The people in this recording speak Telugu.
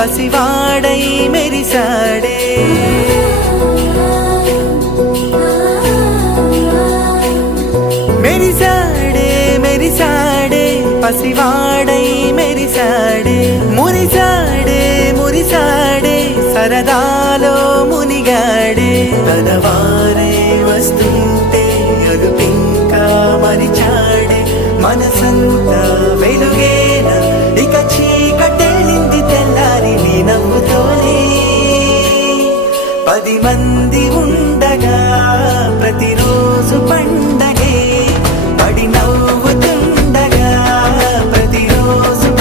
పసివాడై మెరిసాడే. మెరిసాడే మెరిసాడే పసివాడై మెరిసాడే. మురిసాడే మురిసాడే సరదాలో మునిగాడే. తన వారే వస్తుంటే అదుపింకా మరిచాడే. మనసంతా వెలుగేనా ఇక చీకటెళ్ళింది తెల్లారి నీ నవ్వుతోనే. 10 మంది ఉండగా ప్రతిరోజు పండుగ